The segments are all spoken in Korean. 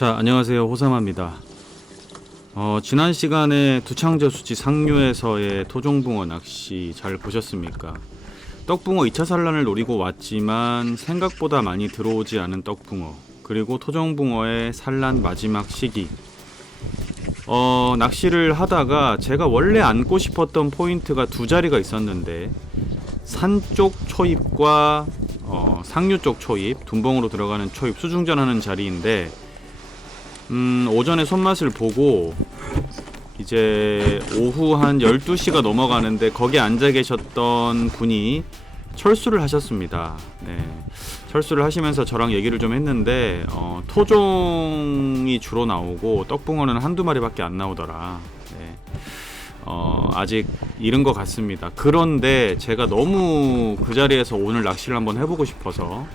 자, 안녕하세요. 호사마입니다. 지난 시간에 두창저수지 상류에서의 토종붕어 낚시 잘 보셨습니까? 떡붕어 2차 산란을 노리고 왔지만 생각보다 많이 들어오지 않은 떡붕어, 그리고 토종붕어의 산란 마지막 시기. 낚시를 하다가 제가 원래 안고 싶었던 포인트가 두 자리가 있었는데 산 쪽 초입과 상류 쪽 초입, 둔벙으로 들어가는 초입 수중전하는 자리인데 오전에 손맛을 보고 이제 오후 한 12시가 넘어가는데 거기 앉아 계셨던 분이 철수를 하셨습니다. 네. 철수를 하시면서 저랑 얘기를 좀 했는데 토종이 주로 나오고 떡붕어는 한두 마리밖에 안 나오더라. 네. 아직 이른 것 같습니다. 그런데 제가 너무 그 자리에서 오늘 낚시를 한번 해보고 싶어서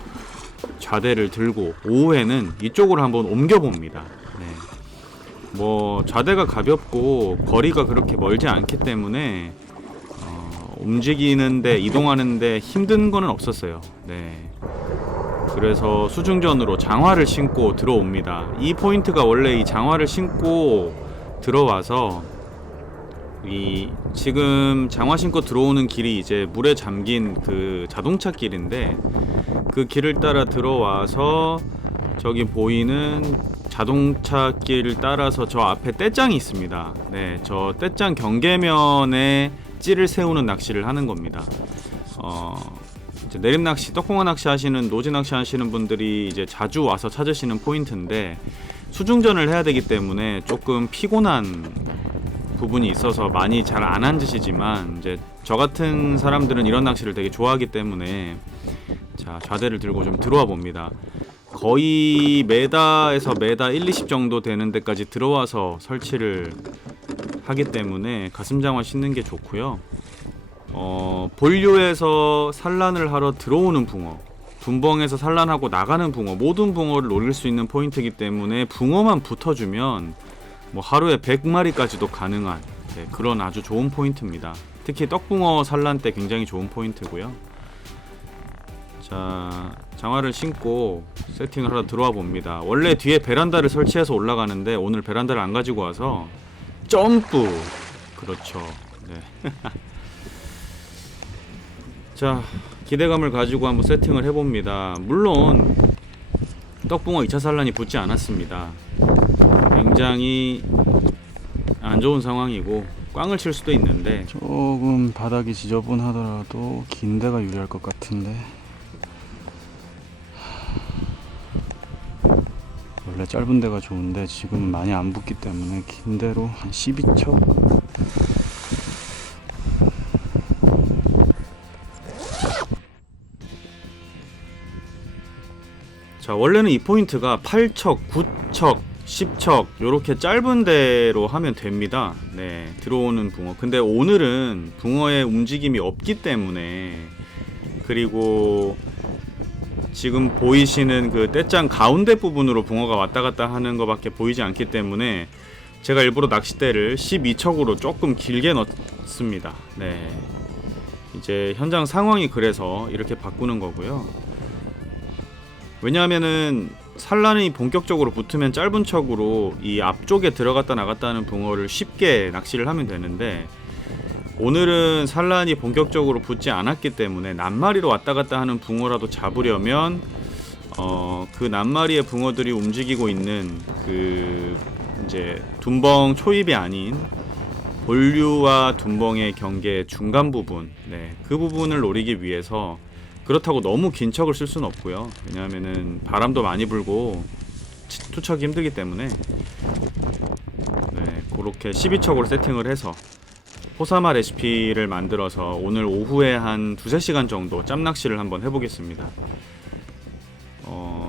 좌대를 들고 오후에는 이쪽으로 한번 옮겨봅니다. 네. 뭐 좌대가 가볍고 거리가 그렇게 멀지 않기 때문에 움직이는데 이동하는데 힘든 거는 없었어요. 네. 그래서 수중전으로 장화를 신고 들어옵니다. 이 포인트가 원래 이 장화를 신고 들어와서 지금 장화 신고 들어오는 길이 이제 물에 잠긴 그 자동차 길인데 그 길을 따라 들어와서 저기 보이는 자동차 길을 따라서 저 앞에 떼짱이 있습니다. 네, 저 떼짱 경계면에 찌를 세우는 낚시를 하는 겁니다. 이제 내림 낚시, 떡붕어 낚시 하시는 노지 낚시 하시는 분들이 이제 자주 와서 찾으시는 포인트인데 수중전을 해야 되기 때문에 조금 피곤한 부분이 있어서 많이 잘 안 앉으시지만 이제 저 같은 사람들은 이런 낚시를 되게 좋아하기 때문에 자, 좌대를 들고 좀 들어와 봅니다. 거의 메다에서 메다 1, 20 정도 되는 데까지 들어와서 설치를 하기 때문에 가슴장화 신는 게 좋고요. 본류에서 산란을 하러 들어오는 붕어, 둔벙에서 산란하고 나가는 붕어, 모든 붕어를 노릴 수 있는 포인트이기 때문에 붕어만 붙어주면 뭐 하루에 100마리까지도 가능한 그런 아주 좋은 포인트입니다. 특히 떡붕어 산란 때 굉장히 좋은 포인트고요. 자, 장화를 신고 세팅을 하러 들어와 봅니다. 원래 뒤에 베란다를 설치해서 올라가는데 오늘 베란다를 안 가지고 와서 점프! 그렇죠. 네. 자, 기대감을 가지고 한번 세팅을 해봅니다. 물론 떡붕어 2차 산란이 붙지 않았습니다. 굉장히 안 좋은 상황이고 꽝을 칠 수도 있는데 조금 바닥이 지저분하더라도 긴 데가 유리할 것 같은데 원래 짧은 데가 좋은데 지금은 많이 안 붙기 때문에 긴 데로 한 12척. 자, 원래는 이 포인트가 8척, 9척, 10척 요렇게 짧은 데로 하면 됩니다. 네, 들어오는 붕어. 근데 오늘은 붕어의 움직임이 없기 때문에, 그리고 지금 보이시는 그 떼짱 가운데 부분으로 붕어가 왔다 갔다 하는 것밖에 보이지 않기 때문에 제가 일부러 낚싯대를 12척으로 조금 길게 넣습니다. 네, 이제 현장 상황이 그래서 이렇게 바꾸는 거고요. 왜냐하면은 산란이 본격적으로 붙으면 짧은 척으로 이 앞쪽에 들어갔다 나갔다 하는 붕어를 쉽게 낚시를 하면 되는데 오늘은 산란이 본격적으로 붙지 않았기 때문에 낱마리로 왔다 갔다 하는 붕어라도 잡으려면 그 낱마리의 붕어들이 움직이고 있는 그 이제 둔벙 초입이 아닌 본류와 둔벙의 경계 중간 부분, 네, 그 부분을 노리기 위해서. 그렇다고 너무 긴 척을 쓸 수는 없고요. 왜냐하면은 바람도 많이 불고 투척이 힘들기 때문에 네, 그렇게 12척으로 세팅을 해서 호사마 레시피를 만들어서 오늘 오후에 한 2-3시간 정도 짬낚시를 한번 해보겠습니다.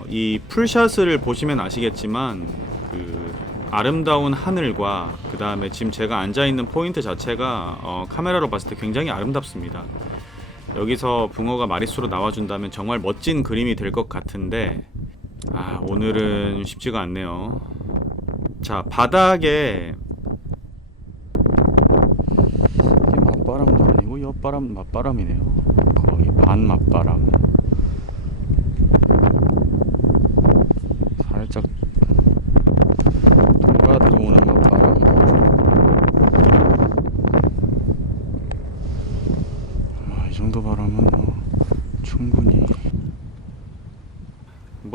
이 풀샷을 보시면 아시겠지만 그 아름다운 하늘과 그 다음에 지금 제가 앉아있는 포인트 자체가 카메라로 봤을 때 굉장히 아름답습니다. 여기서 붕어가 마리수로 나와준다면 정말 멋진 그림이 될 것 같은데 오늘은 쉽지가 않네요. 자, 바닥에 이게 맞바람도 아니고 옆바람 맞바람이네요. 거의 반 맞바람. 살짝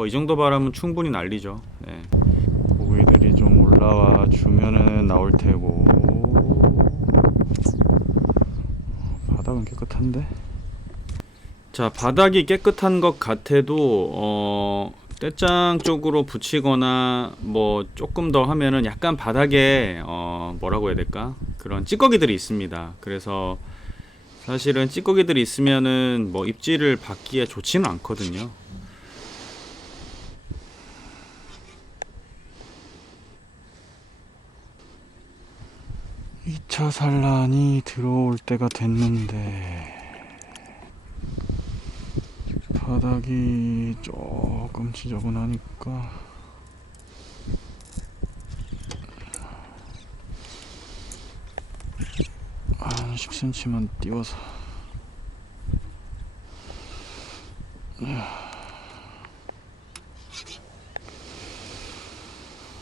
뭐 이 정도 바람은 충분히 날리죠. 네. 고기들이 좀 올라와 주면은 나올 테고. 바닥은 깨끗한데? 자, 바닥이 깨끗한 것 같아도 떼짱 쪽으로 붙이거나 뭐 조금 더 하면은 약간 바닥에 뭐라고 해야 될까? 그런 찌꺼기들이 있습니다. 그래서 사실은 찌꺼기들이 있으면은 뭐 입질을 받기에 좋지는 않거든요. 이 차 산란이 들어올 때가 됐는데 바닥이 조금 지저분하니까 한 10cm만 띄워서.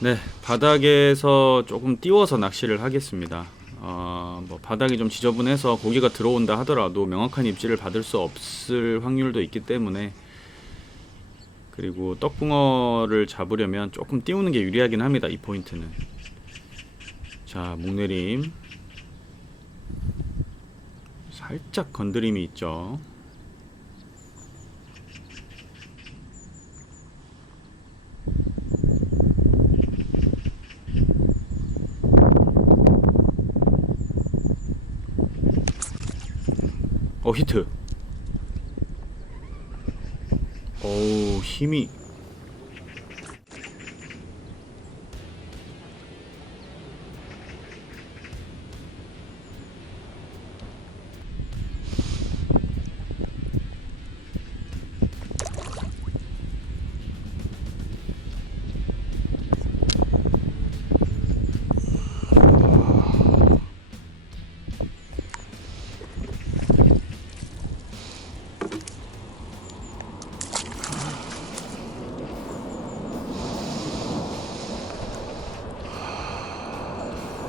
네, 바닥에서 조금 띄워서 낚시를 하겠습니다. 뭐 바닥이 좀 지저분해서 고기가 들어온다 하더라도 명확한 입질을 받을 수 없을 확률도 있기 때문에, 그리고 떡붕어를 잡으려면 조금 띄우는 게 유리하긴 합니다. 이 포인트는. 자, 목내림 살짝 건드림이 있죠. 히트. 어우, 힘이.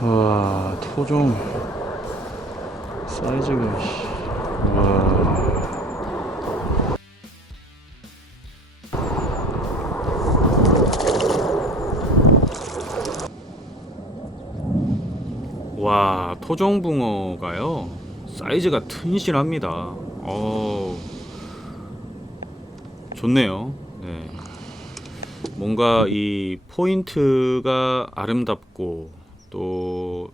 와, 토종 사이즈가 와. 와, 토종붕어가요 사이즈가 튼실합니다. 좋네요. 네. 뭔가 이 포인트가 아름답고 또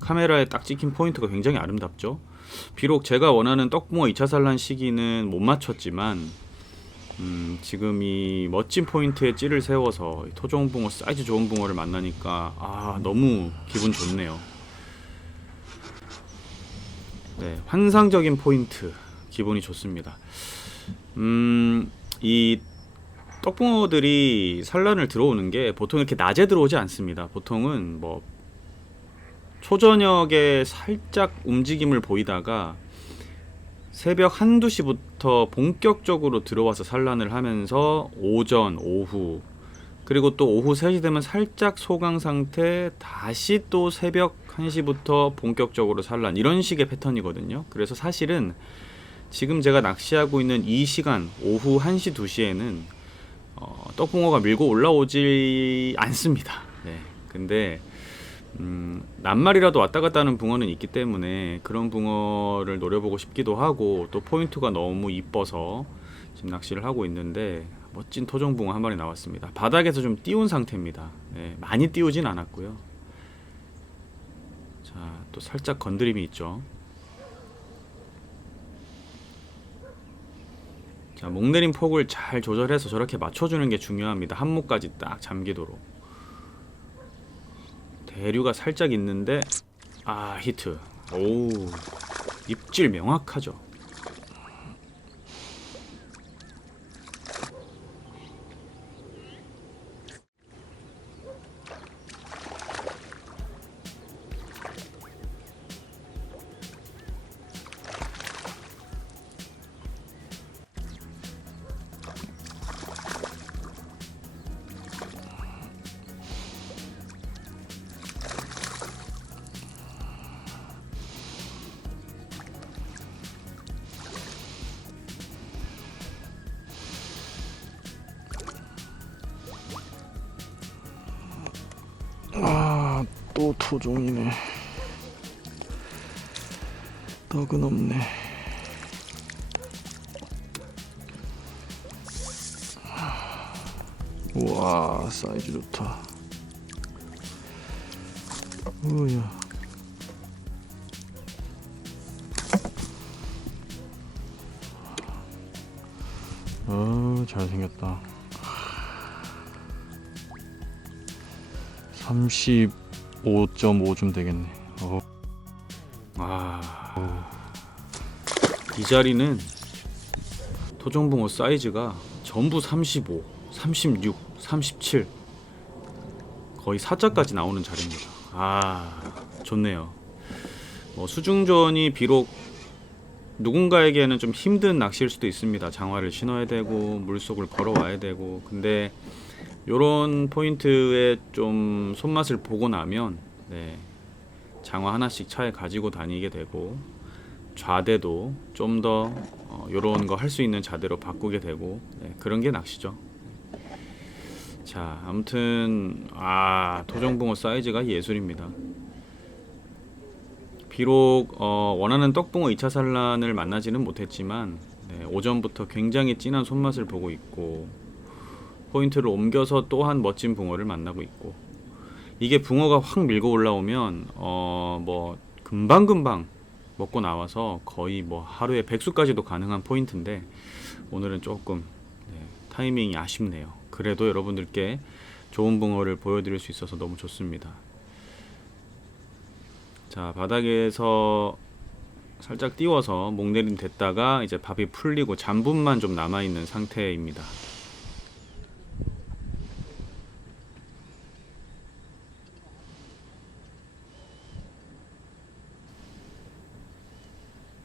카메라에 딱 찍힌 포인트가 굉장히 아름답죠. 비록 제가 원하는 떡붕어 2차 산란 시기는 못 맞췄지만 지금 이 멋진 포인트에 찌를 세워서 토종붕어 사이즈 좋은 붕어를 만나니까 너무 기분 좋네요. 네, 환상적인 포인트, 기분이 좋습니다. 이 떡붕어들이 산란을 들어오는 게 보통 이렇게 낮에 들어오지 않습니다. 보통은 뭐 초저녁에 살짝 움직임을 보이다가 새벽 1, 2시부터 본격적으로 들어와서 산란을 하면서 오전, 오후, 그리고 또 오후 3시 되면 살짝 소강 상태, 다시 또 새벽 1시부터 본격적으로 산란, 이런 식의 패턴이거든요. 그래서 사실은 지금 제가 낚시하고 있는 이 시간, 오후 1시, 2시에는 떡붕어가 밀고 올라오지 않습니다. 네. 근데 낱말이라도 왔다 갔다 하는 붕어는 있기 때문에 그런 붕어를 노려보고 싶기도 하고, 또 포인트가 너무 이뻐서 지금 낚시를 하고 있는데 멋진 토종붕어 한 마리 나왔습니다. 바닥에서 좀 띄운 상태입니다. 네, 많이 띄우진 않았고요. 자, 또 살짝 건드림이 있죠. 자, 목내림 폭을 잘 조절해서 저렇게 맞춰주는 게 중요합니다. 한목까지 딱 잠기도록. 대류가 살짝 있는데 히트. 오, 입질 명확하죠. 또 토종이네. 떡은 없네. 우와, 사이즈 좋다. 오야. 잘생겼다. 35.5쯤 되겠네. 이 자리는 토종붕어 사이즈가 전부 35, 36, 37 거의 4자까지 나오는 자리입니다. 좋네요. 수중전이 비록 누군가에게는 좀 힘든 낚시일 수도 있습니다. 장화를 신어야 되고 물속을 걸어와야 되고, 근데 요런 포인트에 좀 손맛을 보고 나면 장화 하나씩 차에 가지고 다니게 되고, 좌대도 좀 더 요런 거 할 수 있는 자대로 바꾸게 되고, 그런 게 낚시죠. 자, 아무튼 토종붕어 사이즈가 예술입니다. 비록 원하는 떡붕어 2차 산란을 만나지는 못했지만 오전부터 굉장히 진한 손맛을 보고 있고, 포인트를 옮겨서 또한 멋진 붕어를 만나고 있고, 이게 붕어가 확 밀고 올라오면 금방금방 먹고 나와서 거의 하루에 백수까지도 가능한 포인트인데, 오늘은 조금 타이밍이 아쉽네요. 그래도 여러분들께 좋은 붕어를 보여드릴 수 있어서 너무 좋습니다. 자, 바닥에서 살짝 띄워서 목내림 됐다가 이제 밥이 풀리고 잔분만 좀 남아있는 상태입니다.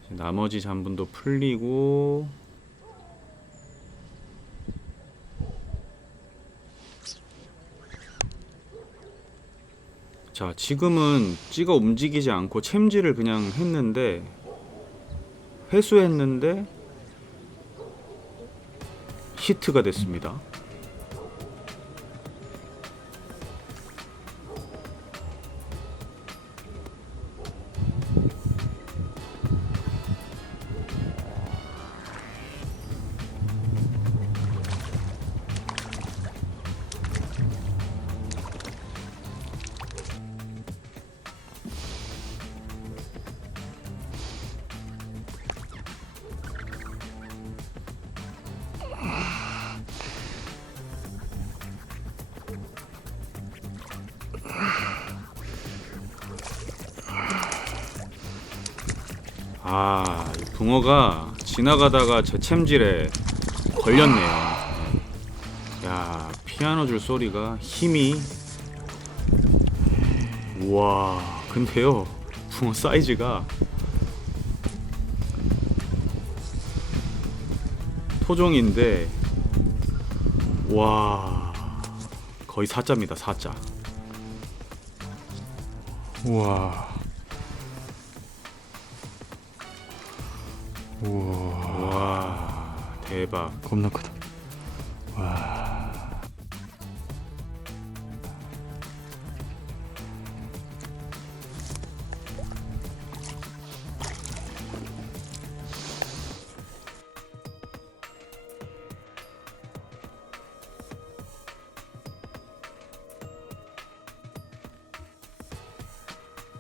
나머지 잔분도 풀리고, 자, 지금은 찌가 움직이지 않고 챔질을 그냥 했는데, 회수했는데 히트가 됐습니다. 이 붕어가 지나가다가 제 챔질에 걸렸네요. 야, 피아노 줄 소리가 힘이, 우와. 근데요, 붕어 사이즈가 토종인데, 와, 거의 4자입니다. 4자. 우와. 와, 대박. 겁나 크다. 와.